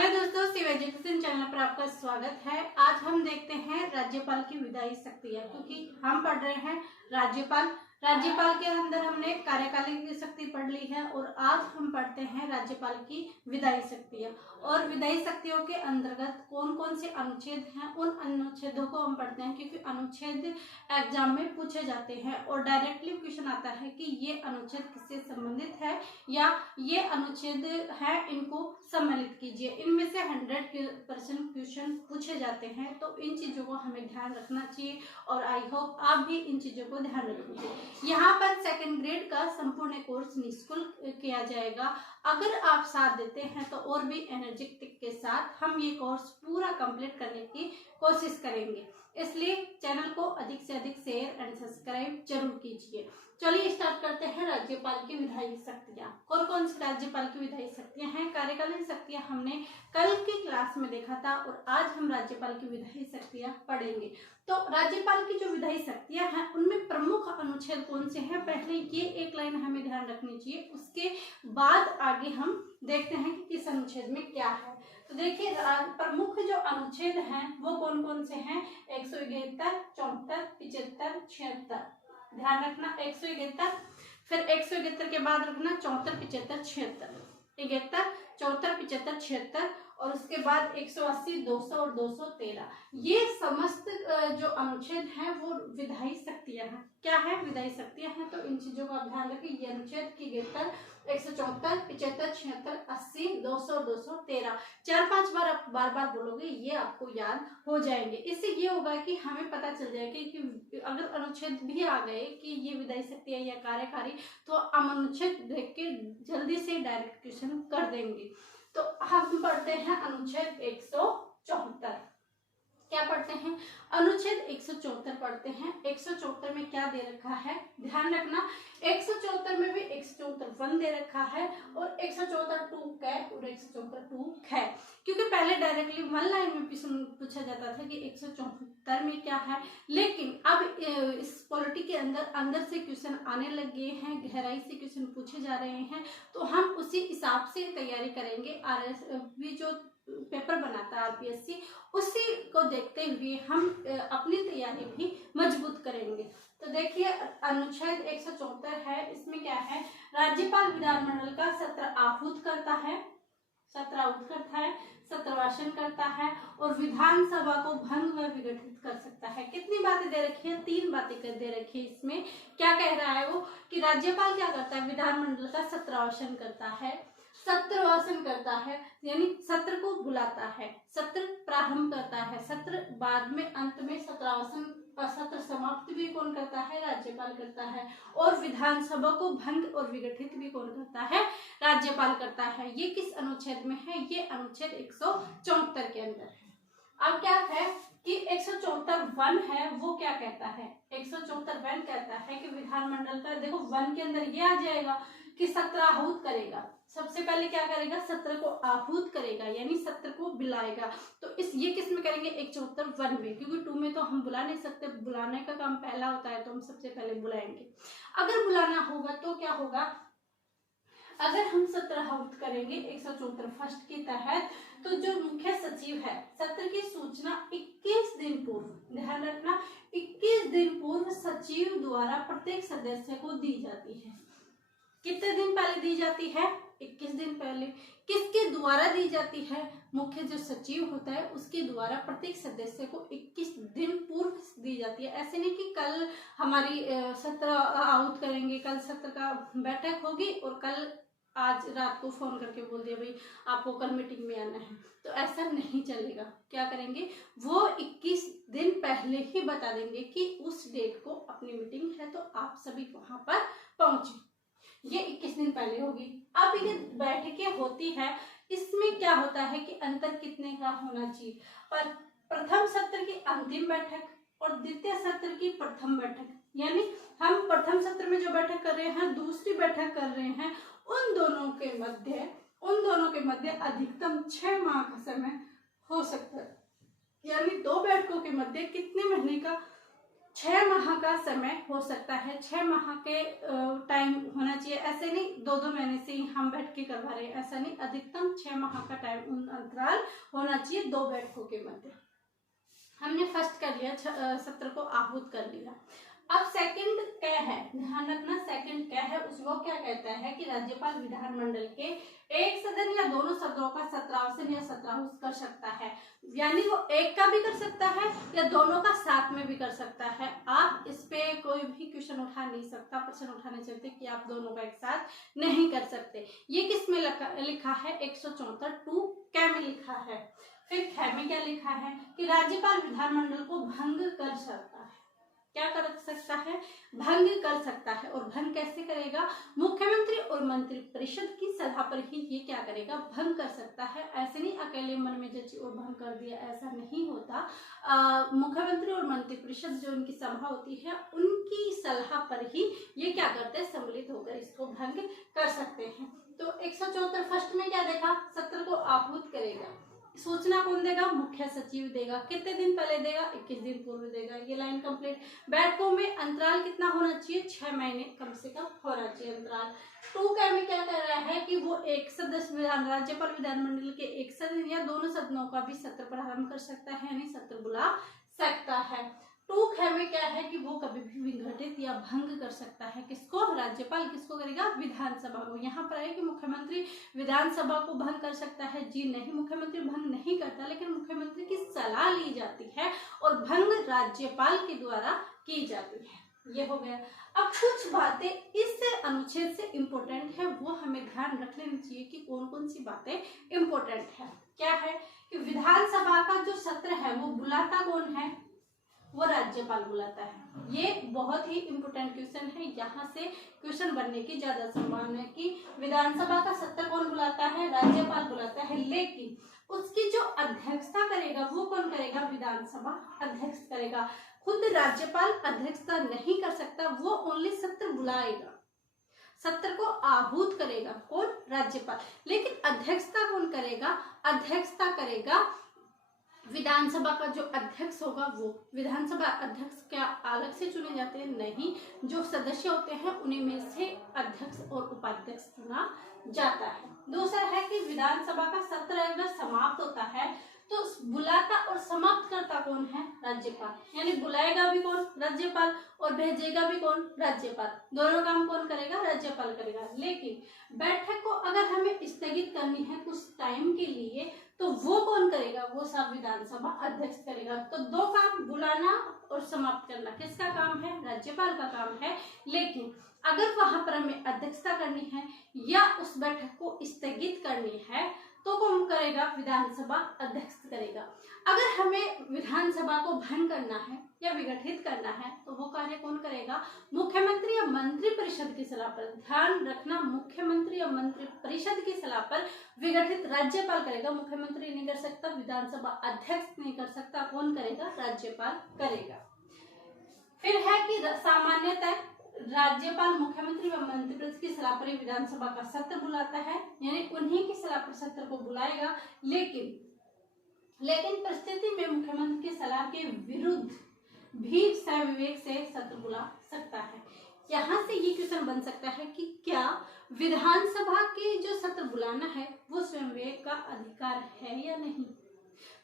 Hello दोस्तों, Shiv education channel पर आपका स्वागत है। आज हम देखते हैं राज्यपाल की विधायी शक्तियाँ, क्योंकि हम पढ़ रहे हैं राज्यपाल के अंदर हमने कार्यकालिक की शक्ति पढ़ ली है और आज हम पढ़ते हैं राज्यपाल की विधायी शक्तियाँ। और विधायी शक्तियों के अंतर्गत कौन कौन से अनुच्छेद हैं, उन अनुच्छेदों को हम पढ़ते हैं, क्योंकि अनुच्छेद एग्जाम में पूछे जाते हैं और डायरेक्टली क्वेश्चन आता है कि ये अनुच्छेद किससे संबंधित है या ये अनुच्छेद है, इनको सम्मिलित कीजिए। इनमें से 100% क्वेश्चन पूछे जाते हैं, तो इन चीजों को हमें ध्यान रखना चाहिए और आई होप आप भी इन चीजों को ध्यान रखोगे। यहाँ पर सेकंड ग्रेड का संपूर्ण कोर्स निःशुल्क किया जाएगा। अगर आप साथ देते हैं तो और भी एनर्जेटिक के साथ हम ये कोर्स पूरा कंप्लीट करने की कोशिश करेंगे, इसलिए चैनल को अधिक से अधिक शेयर एंड सब्सक्राइब जरूर कीजिए। चलिए स्टार्ट करते हैं राज्यपाल की विधायी शक्तियाँ। कौन कौन सी राज्यपाल की विधायी शक्तियाँ हैं? कार्यकालीन शक्तियाँ हमने कल की क्लास में देखा था और आज हम राज्यपाल की विधायी शक्तियाँ पढ़ेंगे। तो राज्यपाल की जो विधायी शक्तियाँ हैं उनमें प्रमुख अनुच्छेद कौन से हैं, पहले ये एक लाइन हमें ध्यान रखनी चाहिए, उसके बाद आगे हम देखते हैं कि किस अनुच्छेद में क्या है। तो देखिए, प्रमुख जो अनुच्छेद हैं वो कौन कौन से हैं? 171, 74, 75, 76। ध्यान रखना 171, फिर 171 के बाद रखना 74, 75, 76, 71, 74, 75, 76 और उसके बाद 180, 200 और 213। ये समस्त जो अनुच्छेद हैं वो विधायी शक्तियां हैं। क्या है? विधायी शक्तियां हैं। तो इन चीजों का ध्यान रखें। ये अनुच्छेद की 174, 75, 76, 80, 200, 213 4-5 बार आप बार बोलोगे, ये आपको याद हो जाएंगे। इससे ये होगा कि हमें पता चल जाएगा कि अगर अनुच्छेद भी आ गए कि ये विधायी शक्ति है या कार्यकारी, तो हम अनुच्छेद देख के जल्दी से डायरेक्ट क्वेश्चन कर देंगे। तो हम पढ़ते हैं अनुच्छेद 174। क्या पढ़ते हैं? अनुच्छेद 174 पढ़ते हैं। 174 में क्या दे रखा है? ध्यान रखना 174 में भी 174 दे रखा है और 174 टू कै और 174 टू कै, क्योंकि पहले डायरेक्टली वन लाइन में पूछा जाता था कि 174 में क्या है, लेकिन अब इस पॉलिटी के अंदर से क्वेश्चन आने लगे हैं, गहराई से क्वेश्चन पूछे जा रहे हैं, तो हम उसी हिसाब से तैयारी करेंगे। RSV जो पेपर बनाता है RPSC, उसी को देखते हुए हम अपनी तैयारी भी मजबूत करेंगे। तो देखिए, अनुच्छेद 174 है, इसमें क्या है? राज्यपाल विधानमंडल का सत्र आहूत करता है, सत्रवासन करता है और विधानसभा को भंग व विघटित कर सकता है। कितनी बातें दे रखी है? 3 बातें दे रखी है। इसमें क्या कह रहा है वो कि राज्यपाल क्या करता है? विधानमंडल का सत्रवासन करता है, यानी सत्र को बुलाता है, सत्र प्रारंभ करता है, सत्र बाद में अंत में सत्र समाप्त भी कौन करता है? राज्यपाल करता है। और विधानसभा को भंग और विघटित भी कौन करता है? राज्यपाल करता है। ये किस अनुच्छेद में है? ये अनुच्छेद 174 के अंदर है। अब क्या है कि 174 है, वो क्या कहता है? 174 कहता है कि विधानमंडल का, देखो वन के अंदर ये आ जाएगा कि सत्र आहूत करेगा। सबसे पहले क्या करेगा? सत्र को आहूत करेगा, यानी सत्र को बुलाएगा। तो ये किस में करेंगे? 174 में, क्योंकि 2 में तो हम बुला नहीं सकते, बुलाने का काम पहला होता है, तो हम सबसे पहले बुलाएंगे। अगर बुलाना होगा तो क्या होगा? अगर हम सत्र आहूत करेंगे 174 फर्स्ट के तहत, तो जो मुख्य सचिव है, सत्र की सूचना 21 दिन पूर्व, ध्यान रखना 21 दिन पूर्व सचिव द्वारा प्रत्येक सदस्य को दी जाती है। कितने दिन पहले दी जाती है? 21 दिन पहले। किसके द्वारा दी जाती है? मुख्य जो सचिव होता है उसके द्वारा प्रत्येक सदस्य को 21 दिन पूर्व दी जाती है। ऐसे नहीं कि कल हमारी सत्र आहूत करेंगे, कल सत्र का बैठक होगी और कल आज रात को फोन करके बोल दिया भाई आपको कल मीटिंग में आना है, तो ऐसा नहीं चलेगा। क्या करेंगे? वो 21 दिन पहले ही बता देंगे कि उस डेट को अपनी मीटिंग है, तो आप सभी वहां पर पहुंचे। ये 21 दिन पहले होगी। अब ये बैठकें होती है, इसमें क्या होता है कि अंतर कितने का होना चाहिए? पर प्रथम सत्र की अंतिम बैठक और द्वितीय सत्र की प्रथम बैठक, यानी हम प्रथम सत्र में जो बैठक कर रहे हैं, दूसरी बैठक कर रहे हैं, उन दोनों के मध्य अधिकतम 6 माह का समय हो सकता है। यानी 2 बैठकों के मध्य कितने महीने का 6 माह का समय हो सकता है, 6 माह के टाइम होना चाहिए। ऐसे नहीं 2-2 महीने से ही हम बैठ के करवा रहे हैं, ऐसा नहीं, अधिकतम 6 माह का टाइम अंतराल होना चाहिए 2 बैठकों के मध्य। हमने फर्स्ट कर लिया, सत्र को आहूत कर लिया। अब सेकंड क्या है, ध्यान रखना, सेकंड क्या है, वो क्या कहता है कि राज्यपाल विधानमंडल के एक सदन या दोनों सदनों का सत्रावसन या सत्राहुस कर सकता है। यानी वो एक का भी कर सकता है या दोनों का साथ में भी कर सकता है। आप इस पे कोई भी क्वेश्चन उठा नहीं सकता, प्रश्न उठाने चलते कि आप दोनों का एक साथ नहीं कर सकते। ये किस में लिखा है, 174 2 क्या में लिखा है। फिर ख में क्या लिखा है कि राज्यपाल विधानमंडल को भंग कर सकता है। क्या कर सकता है, भंग कर सकता है। और भंग कैसे करेगा, मुख्यमंत्री और मंत्रिपरिषद की सलाह पर ही ये क्या करेगा, भंग कर सकता है। ऐसे नहीं अकेले मन में जची और भंग कर दिया, ऐसा नहीं होता। मुख्यमंत्री और मंत्रिपरिषद जो उनकी सभा होती है, उनकी सलाह पर ही ये क्या करते हैं, सम्मिलित होकर इसको भंग कर सकते हैं। तो 174 फर्स्ट में क्या देखा, सत्र को आहूत करेगा। सूचना कौन देगा, मुख्य सचिव देगा। कितने दिन पहले देगा, 21 दिन पूर्व देगा। ये लाइन कंप्लीट। बैठकों में अंतराल कितना होना चाहिए, 6 महीने कम से कम होना चाहिए अंतराल। 2 क्या में क्या कर रहा है कि वो एक सदस्य राज्यपाल विधानमंडल के एक सदन या दोनों सदनों का भी सत्र प्रारंभ कर सकता है, यानी सत्र बुला सकता है। 2 ख में क्या है कि वो कभी भी विघटित या भंग कर सकता है। किसको, राज्यपाल किसको करेगा, विधानसभा को। यहाँ पर है कि मुख्यमंत्री विधानसभा को भंग कर सकता है, जी नहीं, मुख्यमंत्री भंग नहीं करता, लेकिन मुख्यमंत्री की सलाह ली जाती है और भंग राज्यपाल के द्वारा की जाती है। ये हो गया। अब कुछ बातें इस अनुच्छेद से इम्पोर्टेंट है, वो हमें ध्यान रख लेनी चाहिए कि कौन कौन सी बातें इम्पोर्टेंट है। क्या है कि विधानसभा का जो सत्र है वो बुलाता कौन है, वो राज्यपाल बुलाता है। ये बहुत ही इम्पोर्टेंट क्वेश्चन है, यहाँ से क्वेश्चन बनने की ज्यादा संभावना है कि विधानसभा का सत्र कौन बुलाता है, राज्यपाल बुलाता है। लेकिन उसकी जो अध्यक्षता करेगा वो कौन करेगा, विधानसभा अध्यक्ष करेगा। खुद राज्यपाल अध्यक्षता नहीं कर सकता, वो ओनली सत्र बुलाएगा, सत्र को आहूत करेगा कौन, राज्यपाल। लेकिन अध्यक्षता कौन करेगा, अध्यक्षता करेगा विधानसभा का जो अध्यक्ष होगा वो। विधानसभा अध्यक्ष क्या अलग से चुने जाते हैं, नहीं, जो सदस्य होते हैं उन्हीं में से अध्यक्ष और उपाध्यक्ष चुना जाता है। दूसरा है कि विधानसभा का सत्र अगर समाप्त होता है तो बुलाता और समाप्त करता कौन है, राज्यपाल। यानी बुलाएगा भी कौन, राज्यपाल, और भेजेगा भी कौन, राज्यपाल। दोनों काम कौन करेगा, राज्यपाल करेगा। लेकिन बैठक को अगर हमें स्थगित करनी है कुछ टाइम के लिए तो वो कौन करेगा, वो सब विधानसभा अध्यक्ष करेगा। तो 2 काम, बुलाना और समाप्त करना, किसका काम है, राज्यपाल का काम है। लेकिन अगर वहां पर हमें अध्यक्षता करनी है या उस बैठक को स्थगित करनी है तो कौन करेगा, विधानसभा अध्यक्ष करेगा। अगर हमें विधानसभा को भंग करना है या विघटित करना है तो वो कार्य कौन करेगा, मुख्यमंत्री या मंत्रिपरिषद की सलाह पर। ध्यान रखना, मुख्यमंत्री या मंत्रिपरिषद की सलाह पर विघटित राज्यपाल करेगा। मुख्यमंत्री नहीं कर सकता, विधानसभा अध्यक्ष नहीं कर सकता, कौन करेगा, राज्यपाल करेगा। फिर है कि सामान्यतः राज्यपाल मुख्यमंत्री व मंत्रिपरिषद की सलाह पर विधानसभा का सत्र बुलाता है, यानी उन्हीं की सलाह पर सत्र को बुलाएगा। लेकिन परिस्थिति में मुख्यमंत्री की सलाह के विरुद्ध भी स्वविवेक से सत्र बुला सकता है। यहाँ से ये क्वेश्चन बन सकता है कि क्या विधानसभा के जो सत्र बुलाना है वो स्वविवेक का अधिकार है या नहीं।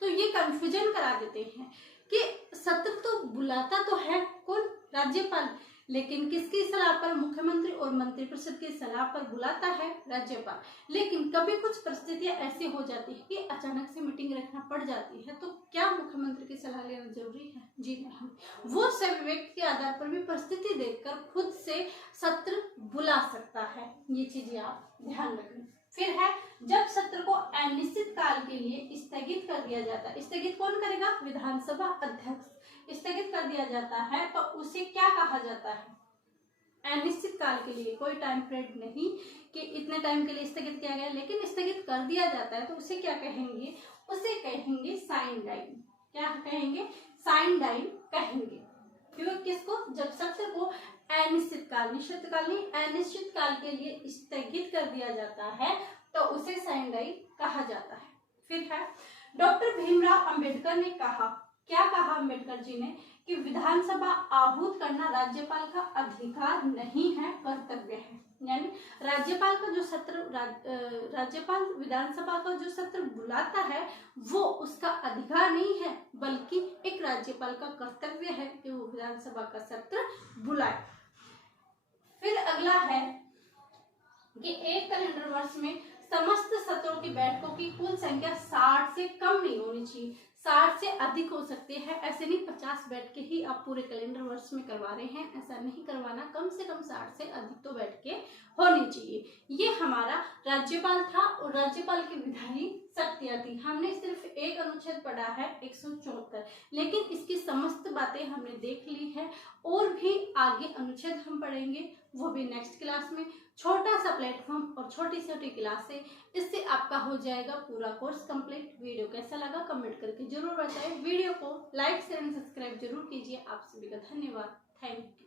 तो ये कंफ्यूजन करा देते हैं कि सत्र तो बुलाता तो है कौन, राज्यपाल, लेकिन किसकी सलाह पर, मुख्यमंत्री और मंत्रिपरिषद की सलाह पर बुलाता है राज्यपाल। लेकिन कभी कुछ परिस्थितियां ऐसी हो जाती है कि अचानक से मीटिंग रखना पड़ जाती है, तो क्या मुख्यमंत्री की सलाह लेना जरूरी है, जी नहीं। वो स्वविवेक के आधार पर भी परिस्थिति देखकर खुद से सत्र बुला सकता है। ये चीजें आप ध्यान रखें। फिर है जब सत्र को अनिश्चित काल के लिए स्थगित कर दिया जाता है, स्थगित कौन करेगा, विधानसभा अध्यक्ष। स्थगित कर दिया जाता है तो उसे क्या कहा जाता है, अनिश्चित काल के लिए, कोई टाइम पीरियड नहीं कि इतने टाइम के लिए स्थगित किया गया, लेकिन स्थगित कर दिया जाता है तो उसे क्या कहेंगे, उसे कहेंगे साइन डाइन। क्या कहेंगे, साइन डाइन कहेंगे। क्यों, किसको, जब सत्र को अनिश्चित काल, निश्चित काल नहीं, अनिश्चित काल के लिए स्थगित कर दिया जाता है तो उसे साइन डाइन कहा जाता है। फिर है डॉक्टर भीमराव अंबेडकर ने कहा, क्या कहा अम्बेडकर जी ने कि विधानसभा आहूत करना राज्यपाल का अधिकार नहीं है, कर्तव्य है। यानी राज्यपाल का जो सत्र राज्यपाल विधानसभा का जो सत्र बुलाता है वो उसका अधिकार नहीं है, बल्कि एक राज्यपाल का कर्तव्य है कि वो विधानसभा का सत्र बुलाए। फिर अगला है कि एक कैलेंडर वर्ष में समस्त सत्रों की बैठकों की कुल संख्या 60 से कम नहीं होनी चाहिए, 60 से अधिक हो सकते हैं। ऐसे नहीं 50 बैठकें ही आप पूरे कैलेंडर वर्ष में करवा रहे हैं, ऐसा नहीं करवाना। कम से कम 60 से अधिक तो बैठकें होनी चाहिए। ये हमारा राज्यपाल था और राज्यपाल की विधायी शक्तियां थी। हमने सिर्फ एक अनुच्छेद पढ़ा है 174, लेकिन इसकी समस्त बातें हमने देख ली है और भी आगे अनुच्छेद हम पढ़ेंगे, वो भी नेक्स्ट क्लास में। छोटा सा प्लेटफॉर्म और छोटी छोटी क्लासें, इससे आपका हो जाएगा पूरा कोर्स कंप्लीट। वीडियो कैसा लगा कमेंट करके जरूर बताएं। वीडियो को लाइक शेयर एंड सब्सक्राइब जरूर कीजिए। आप सभी का धन्यवाद। Thank you.